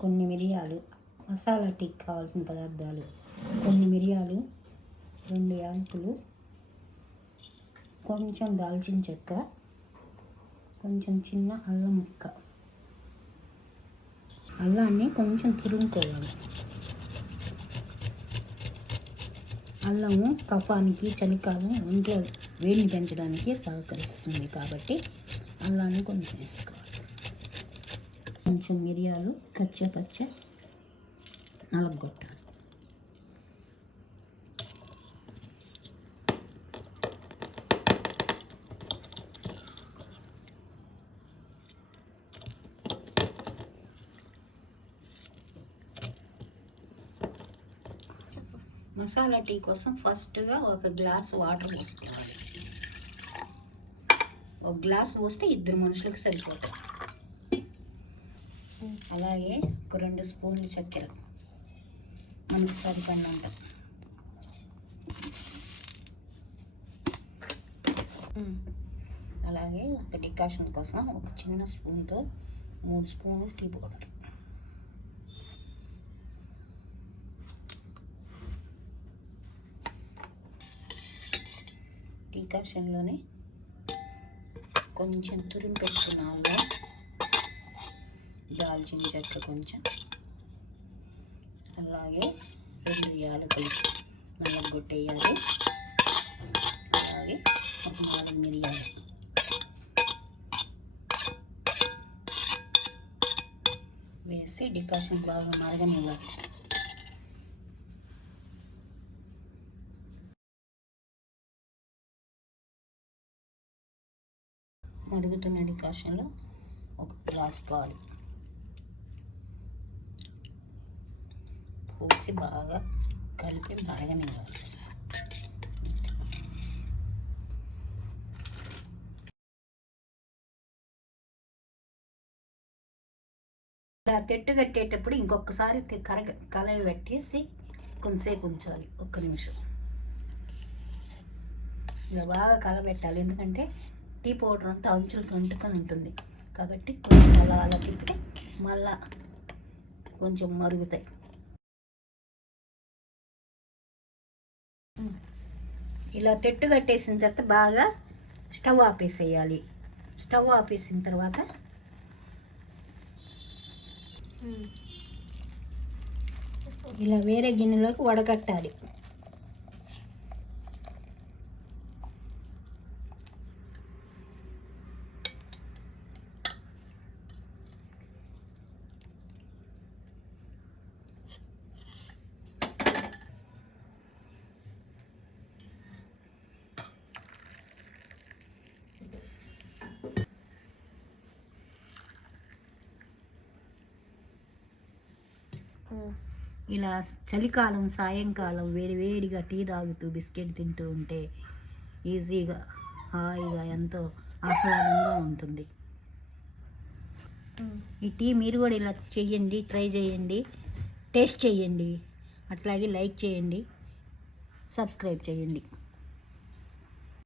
కొన్ని మిరియాలు, మసాలా టీకి కావాల్సిన పదార్థాలు: కొన్ని మిరియాలు, 2 యాలకులు, కొంచెం దాల్చిన చెక్క, కొంచెం చిన్న అల్లం ముక్క. అల్లాన్ని కొంచెం తురుముకోవాలి. అల్లము కఫానికి, చలికాలం ఒంట్లో వేడిని పెంచడానికి సహకరిస్తుంది కాబట్టి అల్లాన్ని కొంచెం వేసుకోవాలి. కొంచెం మిరియాలు కచ్చ నలగొట్టాలి. మసాలా టీ కోసం ఫస్ట్గా 1 గ్లాస్ వాటర్ పోసుకోవాలి. 1 గ్లాస్ పోస్తే 2 మనుషులకు సరిపోతాయి. అలాగే ఒక 2 స్పూన్లు చక్కెర మనకు సరిపడినంత. అలాగే ఒక డికాషన్ కోసం ఒక చిన్న స్పూన్తో 3 స్పూన్లు టీ పౌడర్. డికాషన్లోనే కొంచెం తురిమి పెట్టుకున్న అల్లం, దాల్చిన చెక్క కొంచెం, అలాగే 2 యాలకులు నల్లగొట్టేయాలి. అలాగే ఒక 4 మిరియాలు వేసి డికాషన్ బాగా మరగనివ్వాలి. మరుగుతున్న డికాషన్లో 1 గ్లాస్ పాలు పోసి బాగా కలిపి మరగనివ్వాలి. ఇలా తెట్టు కట్టేటప్పుడు ఇంకొకసారి కలయి పెట్టేసి కొంతసేపు ఉంచాలి. 1 నిమిషం ఇలా బాగా కలబెట్టాలి. ఎందుకంటే టీ పౌడర్ అంతా అంచులకు అంటుకొని ఉంటుంది కాబట్టి కొంచెం అలా తిప్పితే మళ్ళా కొంచెం మరుగుతాయి. ఇలా తెట్టు కట్టేసిన తర్వాత బాగా స్టవ్ ఆపేసేయాలి. స్టవ్ ఆపేసిన తర్వాత ఇలా వేరే గిన్నెలోకి వడకట్టాలి. ఇలా చలికాలం సాయంకాలం వేడివేడిగా టీ తాగుతూ బిస్కెట్ తింటూ ఉంటే ఈజీగా హాయిగా ఎంతో ఆహ్లాదంగా ఉంటుంది. ఈ టీ మీరు కూడా ఇలా చెయ్యండి, ట్రై చేయండి, టేస్ట్ చేయండి. అట్లాగే లైక్ చేయండి, సబ్స్క్రైబ్ చేయండి.